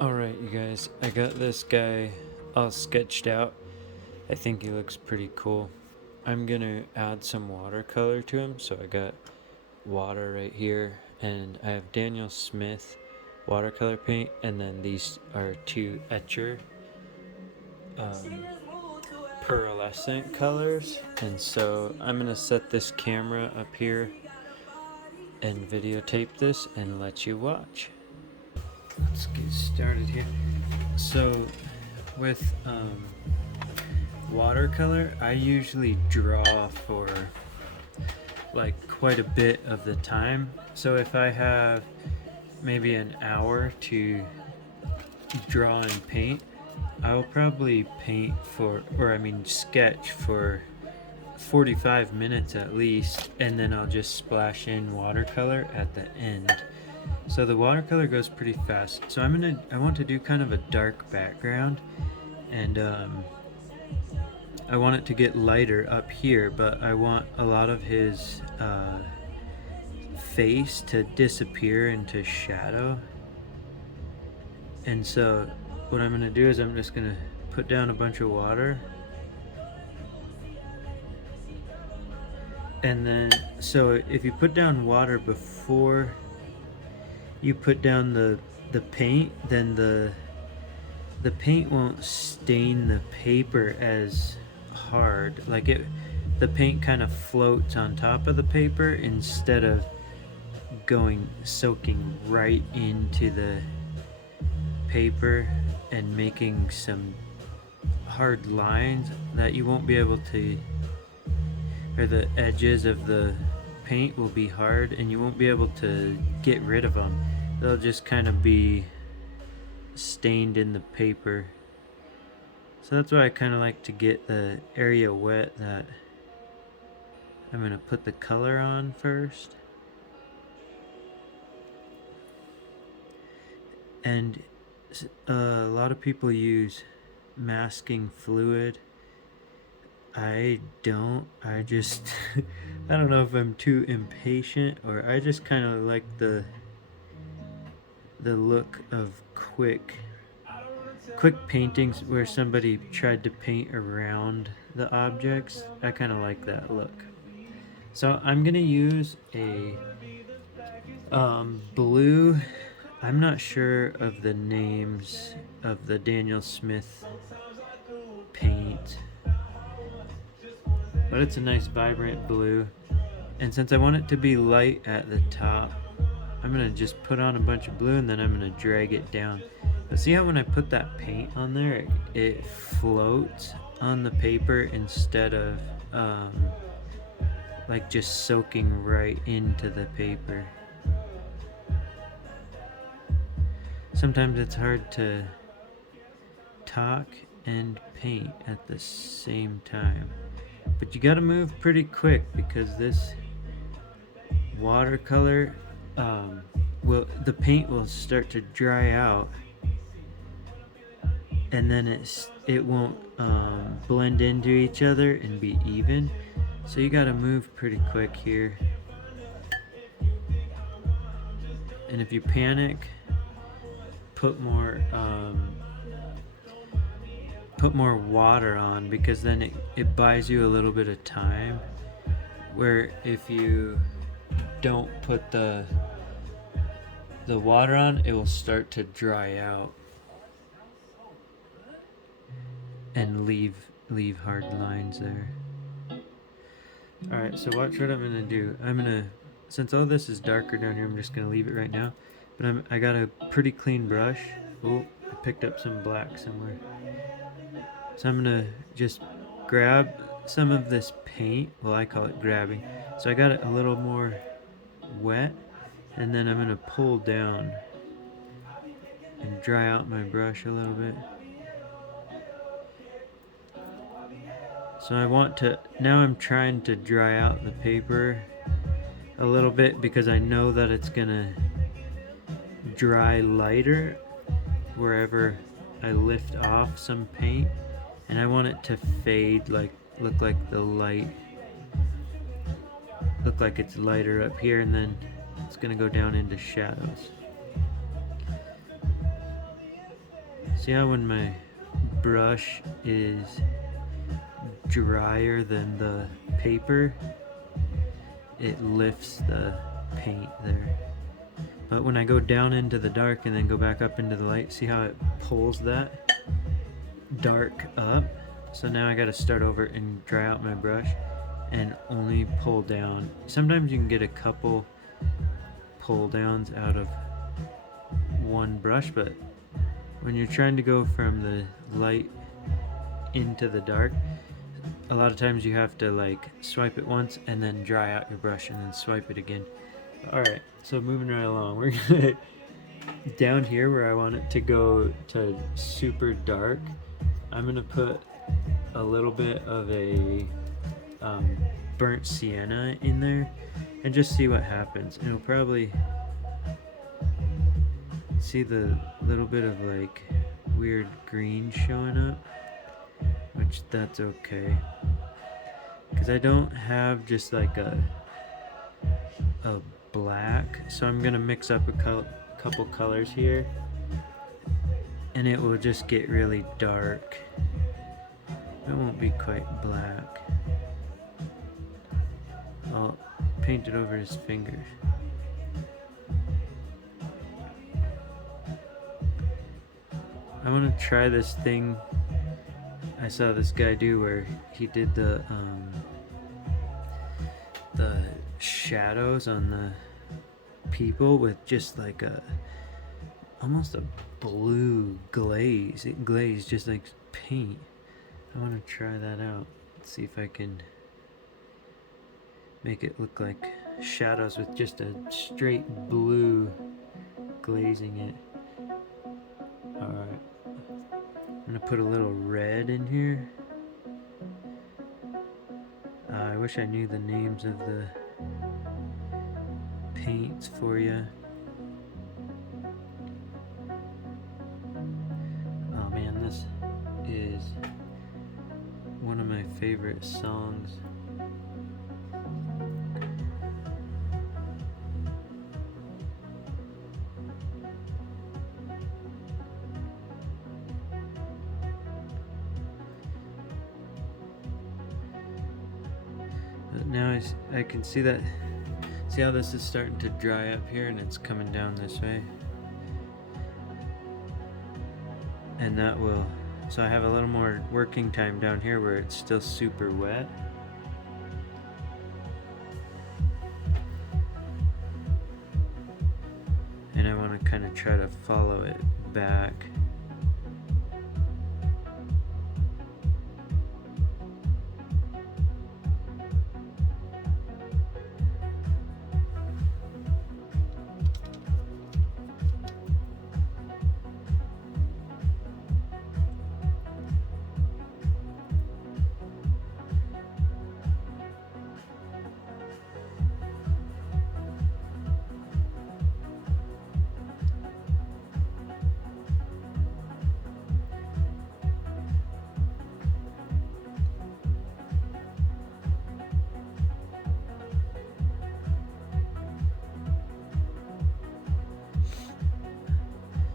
Alright, you guys, I got this guy all sketched out. I think he looks pretty cool. I'm gonna add some watercolor to him, so I got water right here, and I have Daniel Smith watercolor paint, and then these are two Etcher pearlescent colors. And so I'm gonna set this camera up here and videotape this and let you watch. Let's get started here. So with watercolor, I usually draw for like quite a bit of the time. So if I have maybe an hour to draw and paint, I will probably paint for, or I mean sketch for 45 minutes at least, and then I'll just splash in watercolor at the end. So the watercolor goes pretty fast. So I want to do kind of a dark background, and I want it to get lighter up here, but I want a lot of his face to disappear into shadow. And so what I'm going to do is I'm just going to put down a bunch of water. And then, so if you put down water before you put down the paint, then the paint won't stain the paper as hard. Like the paint kind of floats on top of the paper instead of soaking right into the paper and making some hard lines that you won't be able to, or the edges of the paint will be hard and you won't be able to get rid of them. They'll just kind of be stained in the paper. So that's why I kind of like to get the area wet that I'm going to put the color on first. And a lot of people use masking fluid. I don't. I just I don't know if I'm too impatient, or I just kind of like the look of quick paintings where somebody tried to paint around the objects. I kind of like that look. So I'm gonna use a blue. I'm not sure of the names of the Daniel Smith paint, but it's a nice vibrant blue. And since I want it to be light at the top, I'm gonna just put on a bunch of blue and then I'm gonna drag it down. But see how when I put that paint on there, it floats on the paper instead of like just soaking right into the paper. Sometimes it's hard to talk and paint at the same time, but you gotta move pretty quick because this watercolor the paint will start to dry out, and then it won't blend into each other and be even. So you gotta move pretty quick here. And if you panic, put more water on, because then it buys you a little bit of time. Where if you don't put the water on, it will start to dry out and leave hard lines there. Alright, so watch what I'm gonna do. Since all this is darker down here, I'm just gonna leave it right now. But I got a pretty clean brush. Oh, I picked up some black somewhere. So I'm gonna just grab some of this paint. Well, I call it grabbing. So I got it a little more wet, and then I'm gonna pull down and dry out my brush a little bit. So now I'm trying to dry out the paper a little bit, because I know that it's gonna dry lighter wherever I lift off some paint, and I want it to fade, look like it's lighter up here, and then it's gonna go down into shadows. See how when my brush is drier than the paper, it lifts the paint there. But when I go down into the dark and then go back up into the light, see how it pulls that dark up? So now I gotta start over and dry out my brush and only pull down. Sometimes you can get a couple pull downs out of one brush, but when you're trying to go from the light into the dark, a lot of times you have to like swipe it once and then dry out your brush and then swipe it again. Alright, so moving right along, we're gonna down here where I want it to go to super dark, I'm gonna put a little bit of a burnt sienna in there and just see what happens. It'll probably see the little bit of like weird green showing up, which that's okay, because I don't have just like a black, so I'm gonna mix up a couple colors here and it will just get really dark. It won't be quite black. I'll paint it over his fingers. I want to try this thing I saw this guy do where he did the shadows on the people with just like almost a blue glaze. It glazed just like paint. I want to try that out. Let's see if I can make it look like shadows with just a straight blue glazing it. Alright. I'm gonna put a little red in here. I wish I knew the names of the paints for you. Oh man, this is one of my favorite songs. But now I can see that. See how this is starting to dry up here and it's coming down this way? And that will, so I have a little more working time down here where it's still super wet. And I want to kind of try to follow it back.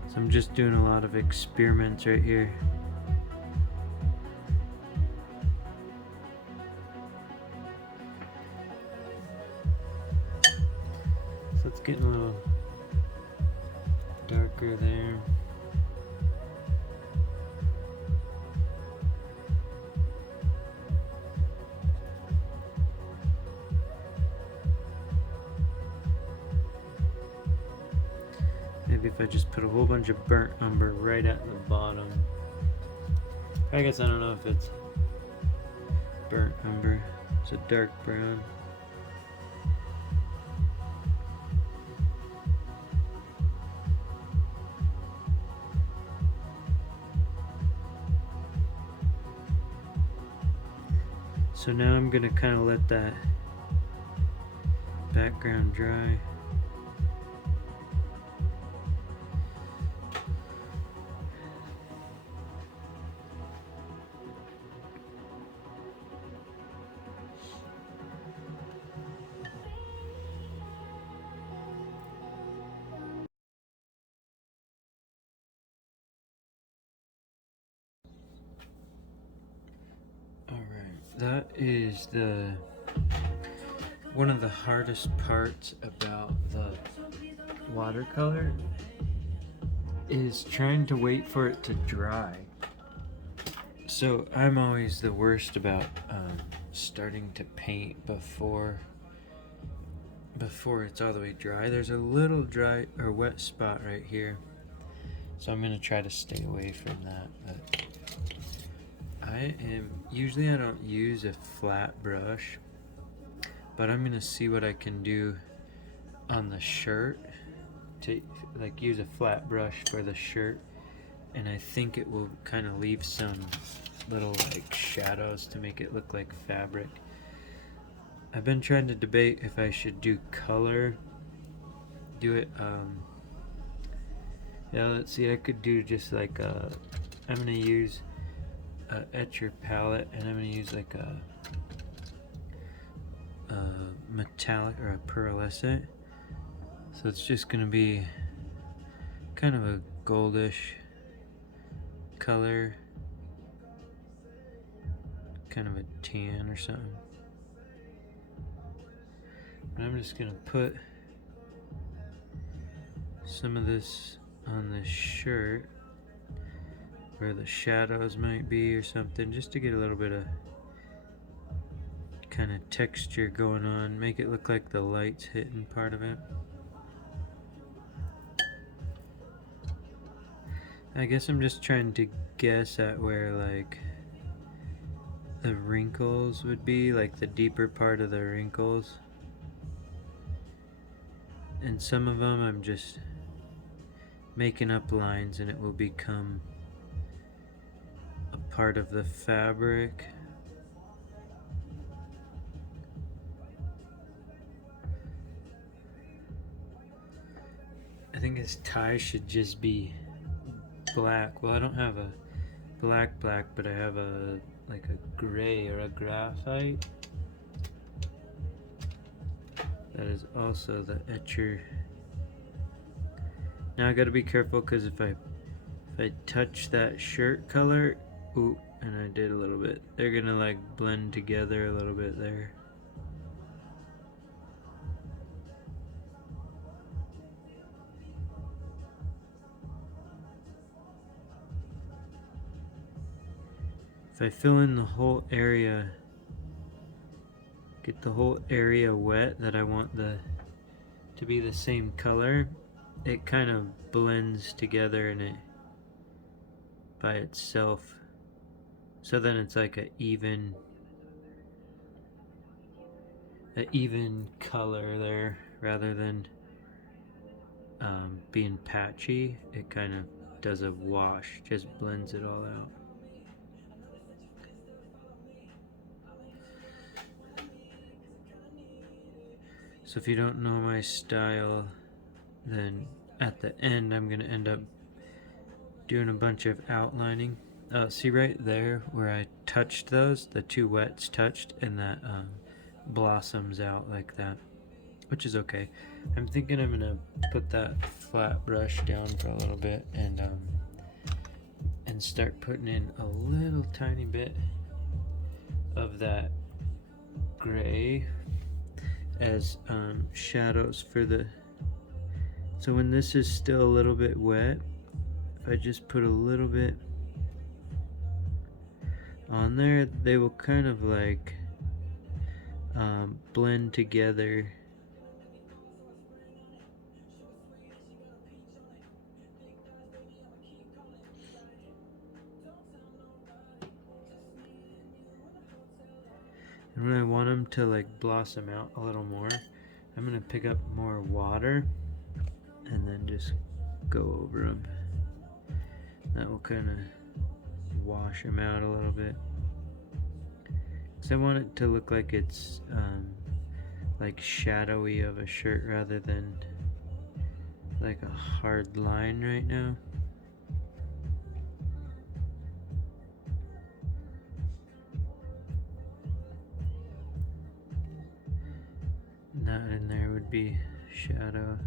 So I'm just doing a lot of experiments right here. So it's getting a little darker there. Maybe if I just put a whole bunch of burnt umber right at the bottom. I guess I don't know if it's burnt umber. It's a dark brown. So now I'm gonna kind of let that background dry. that is one of the hardest parts about the watercolor is trying to wait for it to dry. So I'm always the worst about starting to paint before it's all the way dry. There's a little dry or wet spot right here, so I'm gonna try to stay away from that. But usually I don't use a flat brush, but I'm gonna see what I can do on the shirt to like use a flat brush for the shirt, and I think it will kind of leave some little like shadows to make it look like fabric. I've been trying to debate if I should do color, do it yeah, let's see, I could do just like I'm gonna use a etcher palette, and I'm gonna use like a metallic or a pearlescent, so it's just gonna be kind of a goldish color, kind of a tan or something. And I'm just gonna put some of this on this shirt where the shadows might be or something, just to get a little bit of kind of texture going on, make it look like the light's hitting part of it. I guess I'm just trying to guess at where like the wrinkles would be, like the deeper part of the wrinkles. And some of them I'm just making up lines and it will become a part of the fabric. I think his tie should just be black. Well, I don't have a black, but I have a like a gray or a graphite. That is also the etcher. Now I gotta be careful because if I touch that shirt color, ooh, and I did a little bit, they're gonna like blend together a little bit there. If I fill in the whole area, get the whole area wet that I want to be the same color, it kind of blends together in it by itself. So then it's like an even color there, rather than being patchy. It kind of does a wash, just blends it all out. So if you don't know my style, then at the end I'm gonna end up doing a bunch of outlining. See right there where I touched those, the two wets touched, and that blossoms out like that, which is okay. I'm thinking I'm gonna put that flat brush down for a little bit and start putting in a little tiny bit of that gray as shadows for the. So when this is still a little bit wet, if I just put a little bit on there, they will kind of like blend together. And when I want them to like blossom out a little more, I'm gonna pick up more water and then just go over them. That will kind of wash them out a little bit. Because I want it to look like it's like shadowy of a shirt rather than like a hard line right now. That in there would be shadow.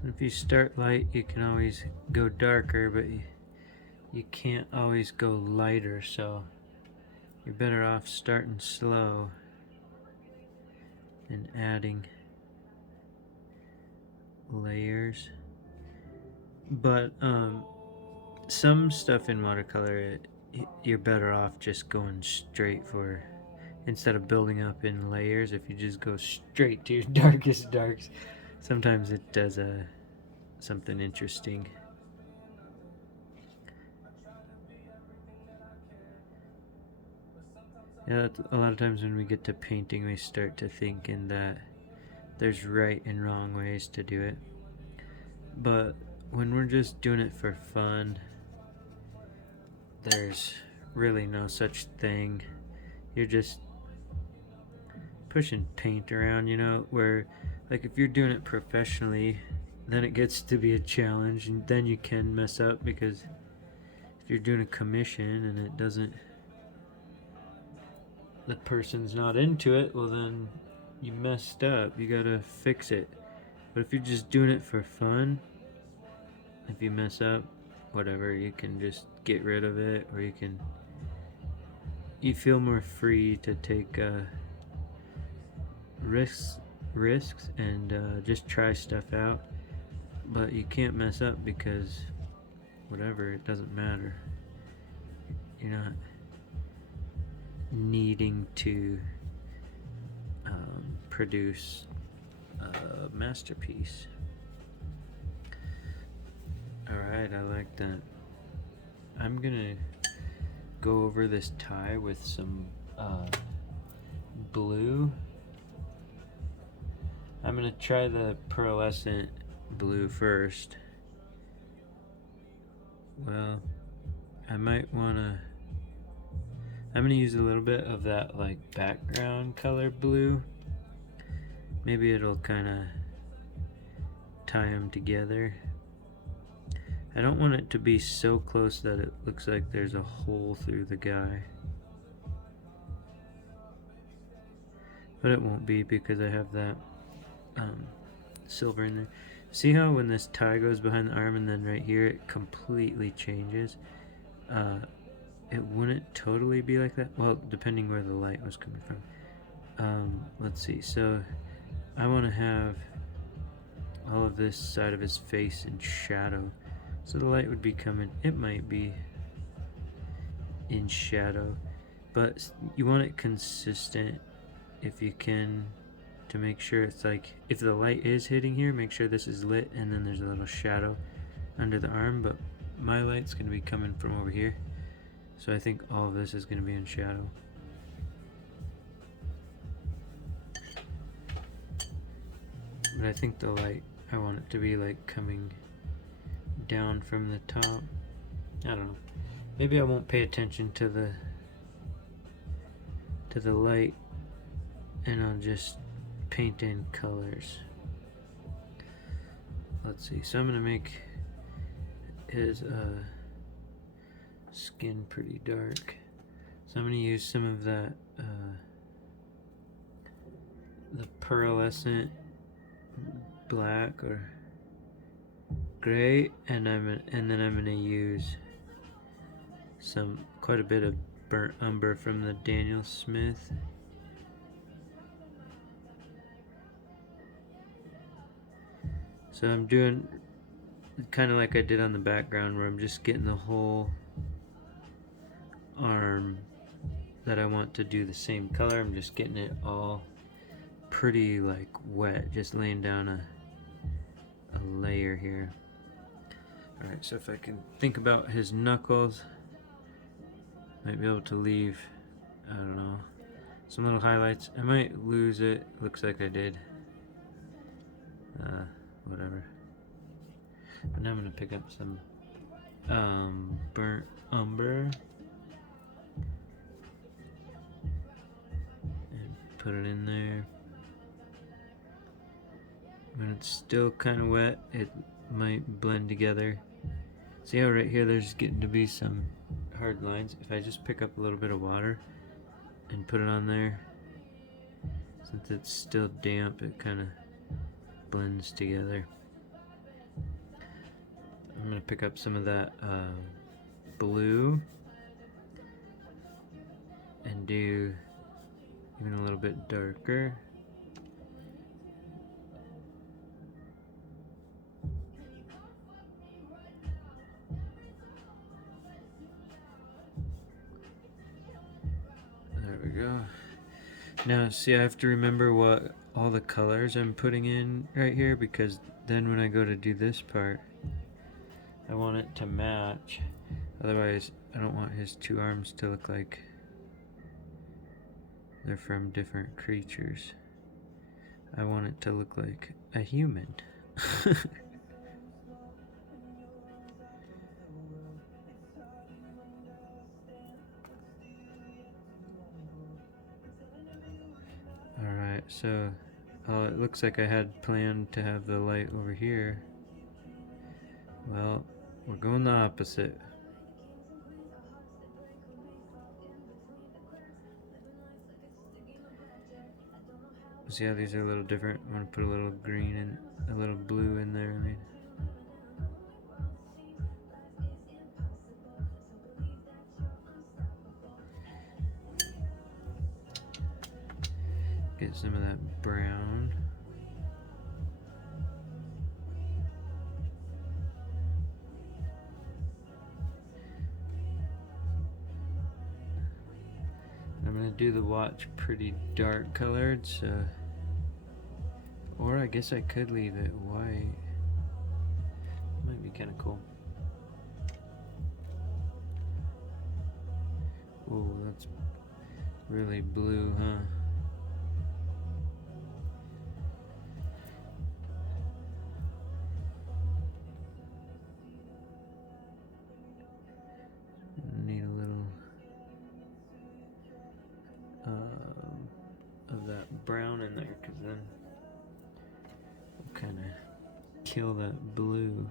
So if you start light, you can always go darker, but you can't always go lighter, so you're better off starting slow and adding layers. But some stuff in watercolor, you're better off just going straight for, instead of building up in layers, if you just go straight to your darkest darks, sometimes it does something interesting. Yeah, a lot of times when we get to painting, we start to thinking that there's right and wrong ways to do it. But when we're just doing it for fun, there's really no such thing. You're just pushing paint around, you know, where like if you're doing it professionally, then it gets to be a challenge, and then you can mess up, because if you're doing a commission and it doesn't, the person's not into it, well then you messed up, you gotta fix it. But if you're just doing it for fun, if you mess up, whatever, you can just get rid of it, or you feel more free to take risks and just try stuff out. But you can't mess up, because whatever, it doesn't matter. You're not needing to produce a masterpiece. Alright, I like that. I'm gonna go over this tie with some blue. I'm gonna try the pearlescent blue first. Well, I'm gonna use a little bit of that like background color blue. Maybe it'll kind of tie them together. I don't want it to be so close that it looks like there's a hole through the guy. But it won't be, because I have that silver in there. See how when this tie goes behind the arm and then right here it completely changes? It wouldn't totally be like that. Well, depending where the light was coming from. Let's see. So I want to have all of this side of his face in shadow. So the light would be coming. It might be in shadow, but you want it consistent if you can, to make sure it's like, if the light is hitting here, make sure this is lit and then there's a little shadow under the arm. But my light's going to be coming from over here, so I think all of this is going to be in shadow. But I think the light, I want it to be like coming down from the top. I don't know. Maybe I won't pay attention to the light, and I'll just paint in colors. Let's see. So I'm gonna make his skin pretty dark. So I'm gonna use some of that the pearlescent black or gray, and then I'm gonna use quite a bit of burnt umber from the Daniel Smith. So I'm doing kind of like I did on the background, where I'm just getting the whole arm that I want to do the same color. I'm just getting it all pretty like wet, just laying down a layer here. Alright, so if I can think about his knuckles, might be able to leave, I don't know, some little highlights. I might lose it. Looks like I did. Whatever. But now I'm gonna pick up some burnt umber and put it in there. When it's still kind of wet, it might blend together. See how right here there's getting to be some hard lines? If I just pick up a little bit of water and put it on there, since it's still damp, it kind of blends together. I'm going to pick up some of that blue and do even a little bit darker. There we go. Now, see, I have to remember what all the colors I'm putting in right here, because then when I go to do this part, I want it to match. Otherwise, I don't want his two arms to look like they're from different creatures. I want it to look like a human. Alright, so it looks like I had planned to have the light over here. Well, we're going the opposite. See how these are a little different? I'm going to put a little green and a little blue in there. Get some of that brown. I'm going to do the watch pretty dark colored, so... Or I guess I could leave it white. Might be kind of cool. Oh, that's really blue, huh? Need a little of that brown in there, because then we'll kind of kill that blue.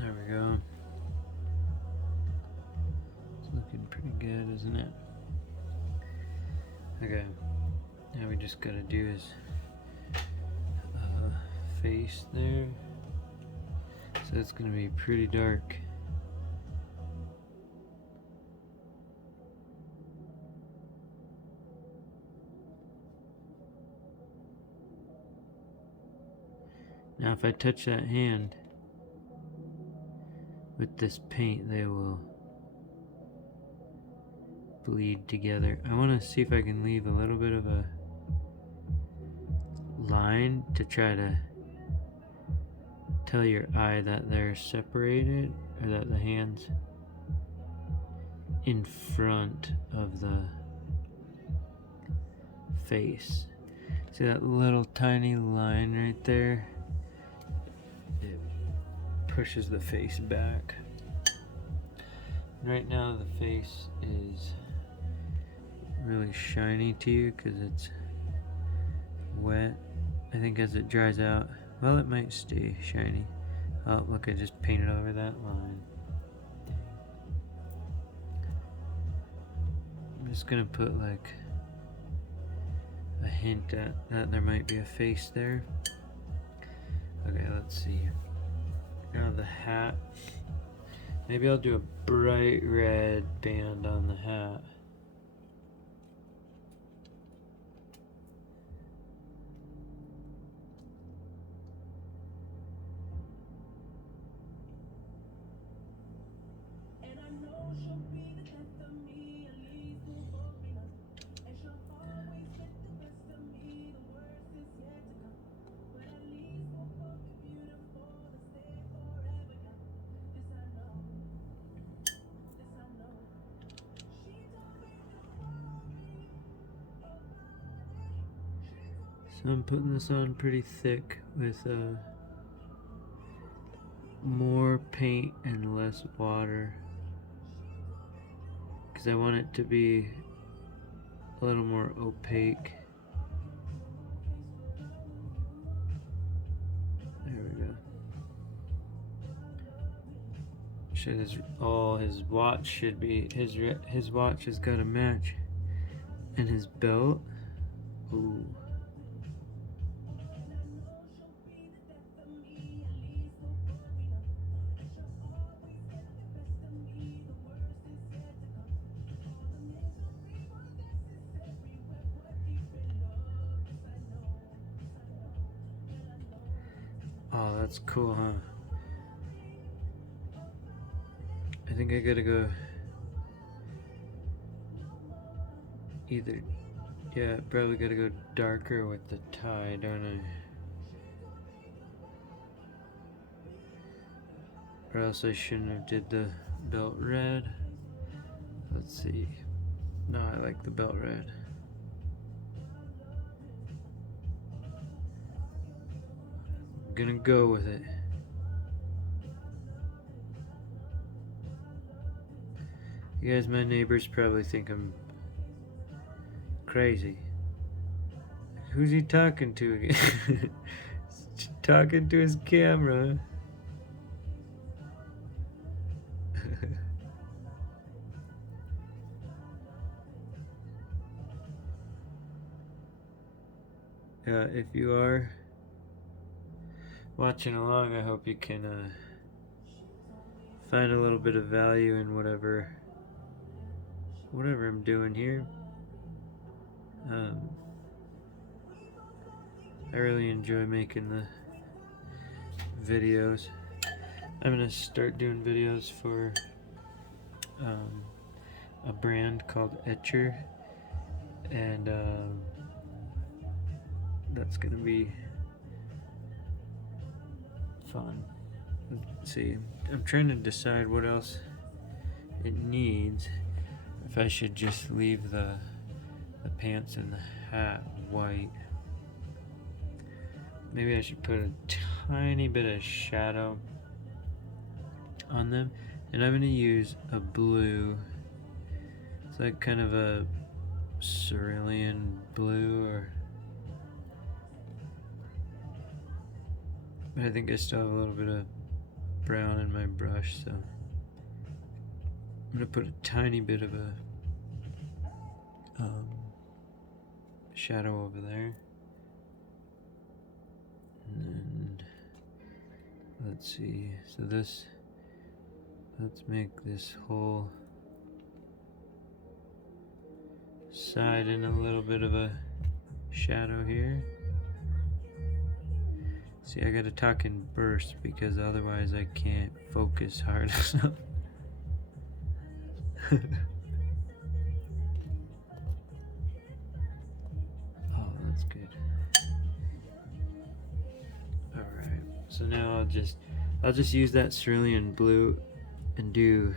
There we go. It's looking pretty good, isn't it? Okay. Now we just gotta do his face there. So it's gonna be pretty dark. Now if I touch that hand with this paint, they will bleed together. I want to see if I can leave a little bit of a line to try to tell your eye that they're separated, or that the hand's in front of the face. See that little tiny line right there? It pushes the face back. Right now the face is really shiny to you because it's wet. I think as it dries out, well, it might stay shiny. Oh, look, I just painted over that line. I'm just gonna put like a hint at that there might be a face there. Okay, let's see. Now the hat. Maybe I'll do a bright red band on the hat. So I'm putting this on pretty thick with more paint and less water, because I want it to be a little more opaque. There we go. His watch should be, his watch has got to match, and his belt. Ooh. Oh, that's cool, huh? I think I gotta go either, yeah, probably gotta go darker with the tie, don't I? Or else I shouldn't have did the belt red. Let's see. No, I like the belt red. I'm gonna go with it. You guys, my neighbors probably think I'm crazy. Who's he talking to again? Talking to his camera. If you are watching along, I hope you can find a little bit of value in whatever I'm doing here. I really enjoy making the videos. I'm gonna start doing videos for a brand called Etcher, and that's gonna be fun. Let's see, I'm trying to decide what else it needs. If I should just leave the pants and the hat white. Maybe I should put a tiny bit of shadow on them, and I'm gonna use a blue. It's like kind of a cerulean blue, but I think I still have a little bit of brown in my brush, so I'm gonna put a tiny bit of a shadow over there, and then let's see. So let's make this whole side in a little bit of a shadow here. See, I gotta talk in bursts because otherwise I can't focus hard enough. Oh, that's good. Alright, so now I'll just use that cerulean blue and do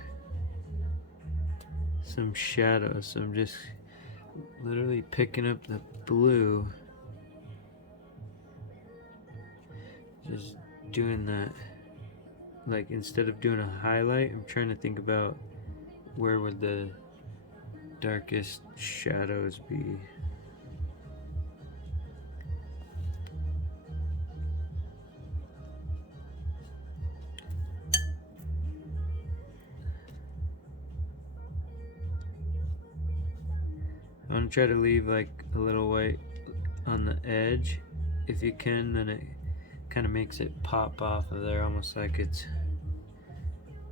some shadows. So I'm just literally picking up the blue, just doing that. Like, instead of doing a highlight, I'm trying to think about where would the darkest shadows be. I want to try to leave like a little white on the edge. If you can, then it kind of makes it pop off of there, almost like it's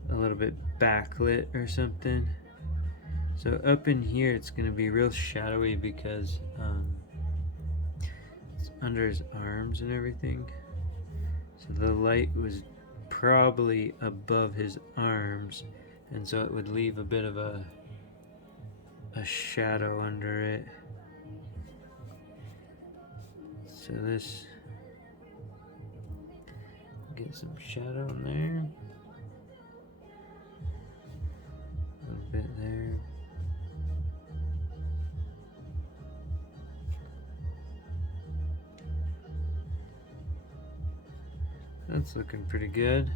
a little bit backlit or something. So up in here it's going to be real shadowy because it's under his arms and everything. So the light was probably above his arms, and so it would leave a bit of a shadow under it. So this, get some shadow in there, a little bit there. That's looking pretty good.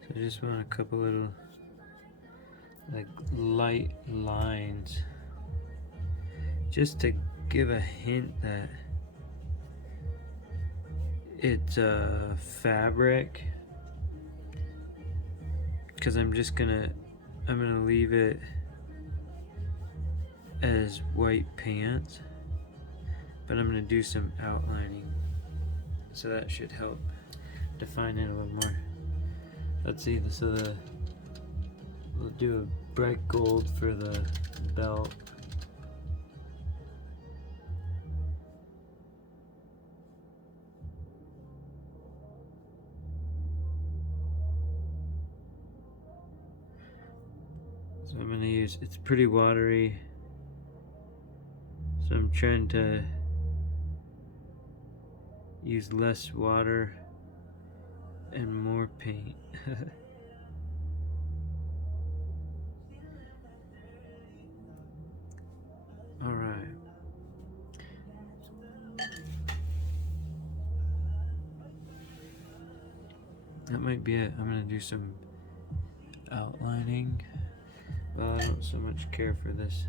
So I just want a couple little like light lines just to give a hint that it's a fabric, because I'm gonna leave it as white pants, but I'm gonna do some outlining, so that should help define it a little more. Let's see, we'll do a bright gold for the belt. So I'm gonna use, it's pretty watery, so I'm trying to use less water and more paint. Alright. That might be it. I'm gonna do some outlining. Well, I don't so much care for this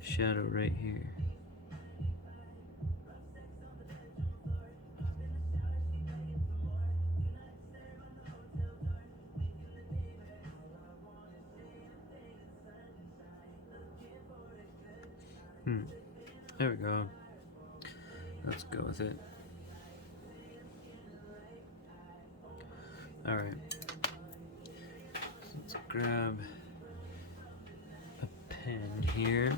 shadow right here. There we go. Let's go with it. Alright. Let's grab a pen here.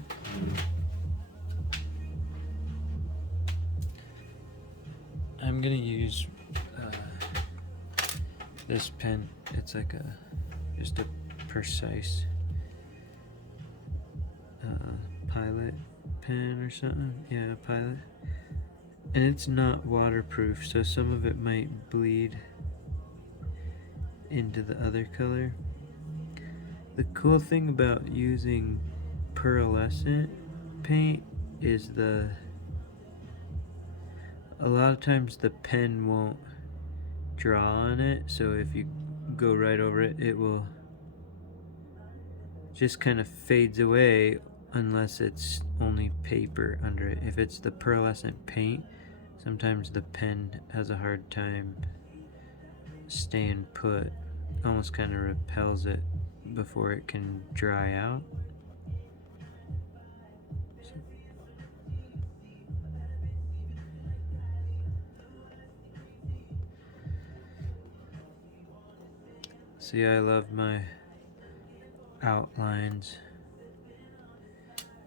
I'm gonna use this pen. It's like just a precise Pilot pen or something. Yeah, Pilot. And it's not waterproof, so some of it might bleed into the other color. The cool thing about using pearlescent paint is a lot of times the pen won't draw on it, so if you go right over it, it will just kind of fades away unless it's only paper under it. If it's the pearlescent paint, sometimes the pen has a hard time staying put, almost kind of repels it before it can dry out. See, I love my outlines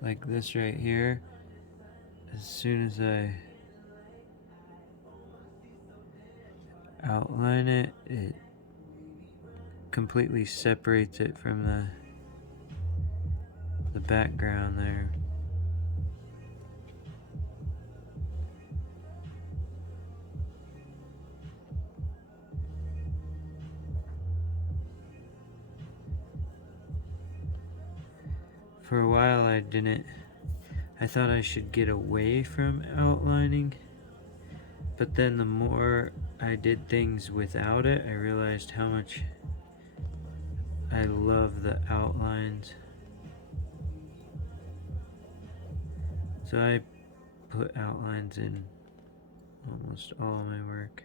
like this right here. As soon as I outline it, it completely separates it from the background there. For a while I thought I should get away from outlining, but then the more I did things without it, I realized how much I love the outlines. So I put outlines in almost all of my work.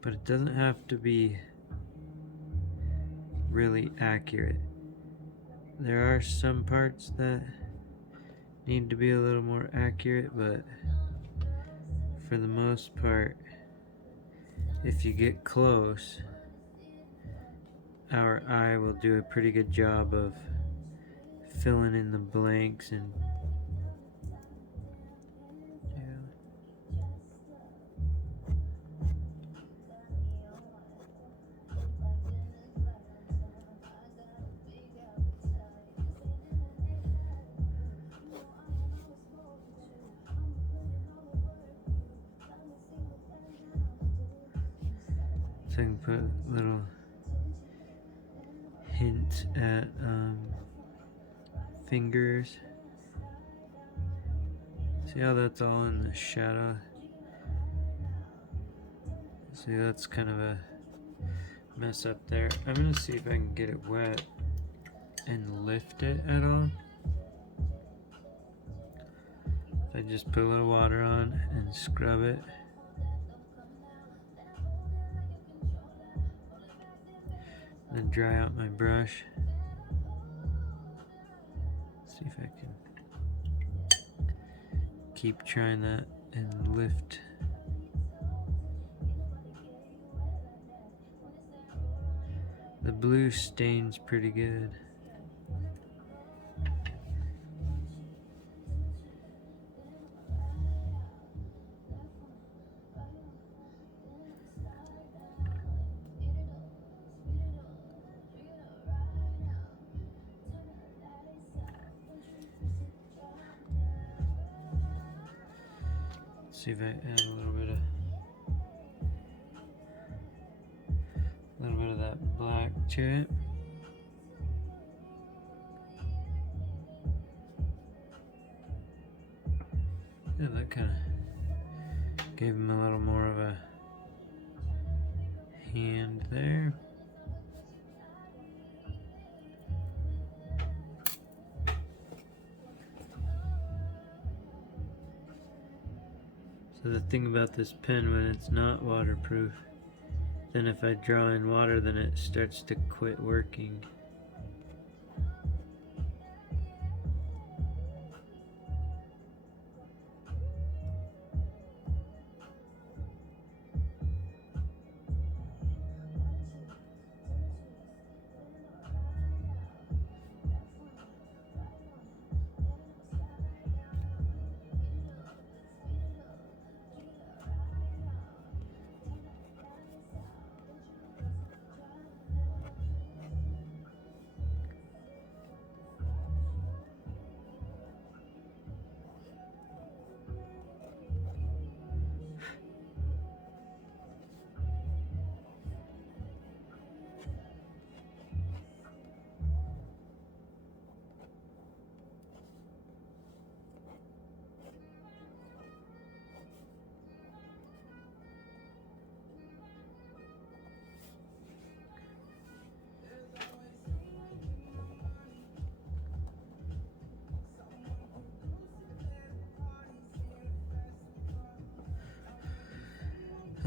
But it doesn't have to be really accurate. There are some parts that need to be a little more accurate, but for the most part, if you get close, our eye will do a pretty good job of filling in the blanks and So I can put a little hint at fingers. See how that's all in the shadow? See, that's kind of a mess up there. I'm gonna see if I can get it wet and lift it at all. If I just put a little water on and scrub it. Then dry out my brush. See if I can keep trying that and lift. The blue stains pretty good. See if I add a little bit of that black to it. Yeah, that kind of gave him a little more of a hand there. So the thing about this pen, when it's not waterproof, then if I draw in water, then it starts to quit working.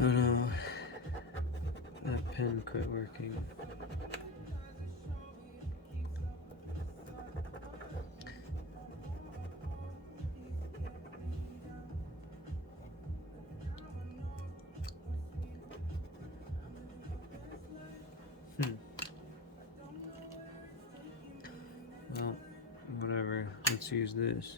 Oh no, that pen quit working. Well, whatever, let's use this.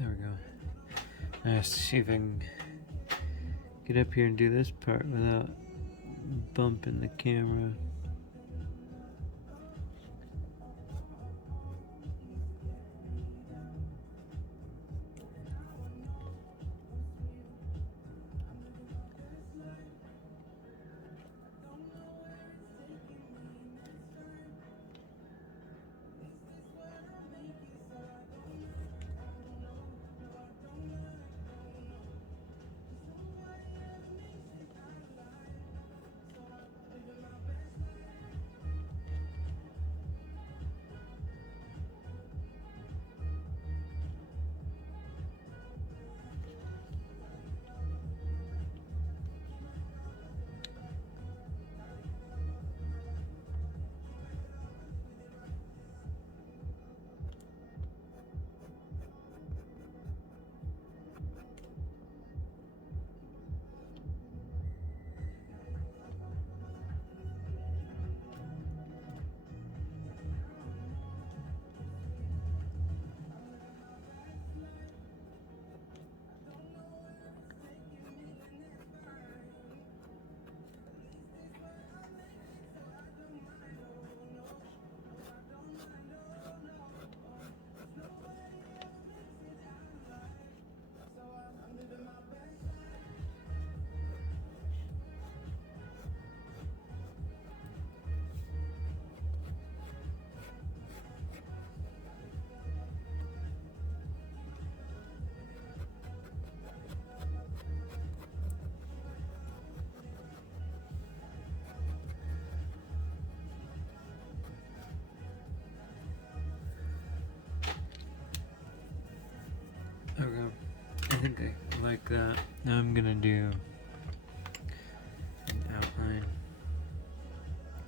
There we go. Now let's see if I can get up here and do this part without bumping the camera. think I like that. Now I'm gonna do an outline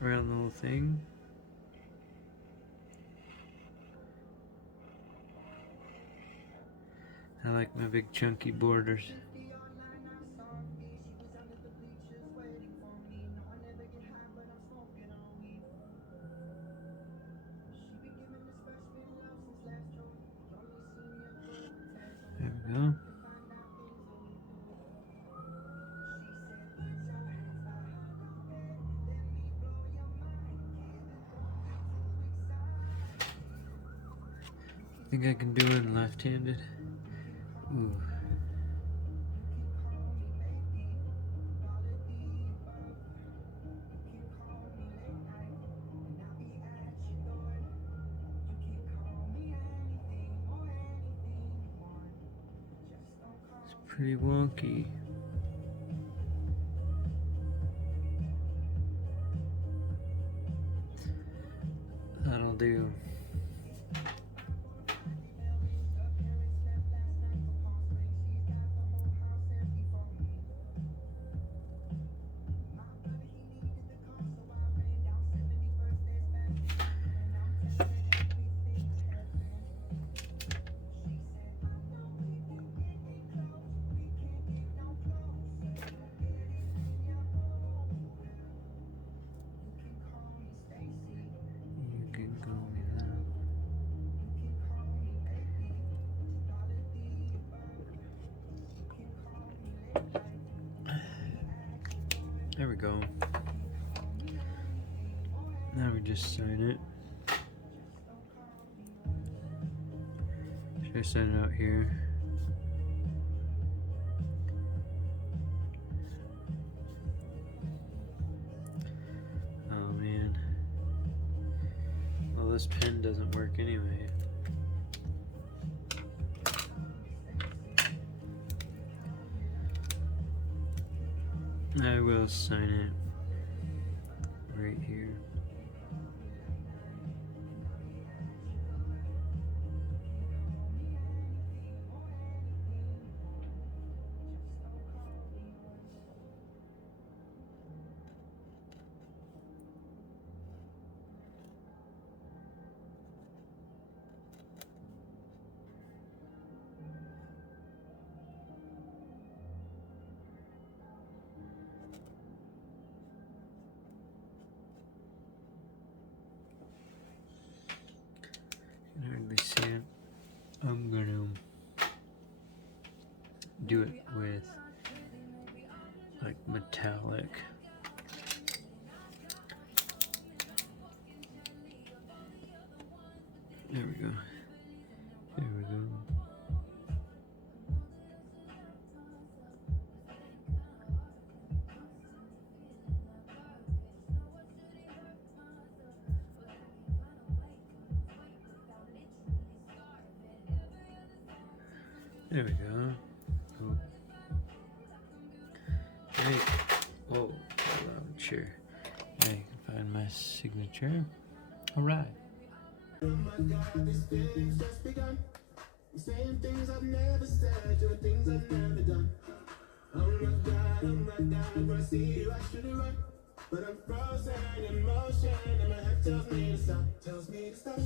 around the whole thing. I like my big chunky borders. There we go. Think I can do it left-handed? Ooh. It's pretty wonky. That'll do. You can call me that. There we go. Now we just sign it. Should I sign it out here? Oh man. Well, this pen doesn't work anyway. I will sign it right here. I can hardly see it. I'm gonna do it with like metallic. There we go. There we go. There we go. Oh. Hey. Whoa. Hold on, sure. I can find my signature. Alright. Oh my God, this feeling's just begun. I'm saying things I've never said, doing things I've never done. Oh my God, when I see you, I should've run. But I'm frozen in motion, and my head tells me to stop,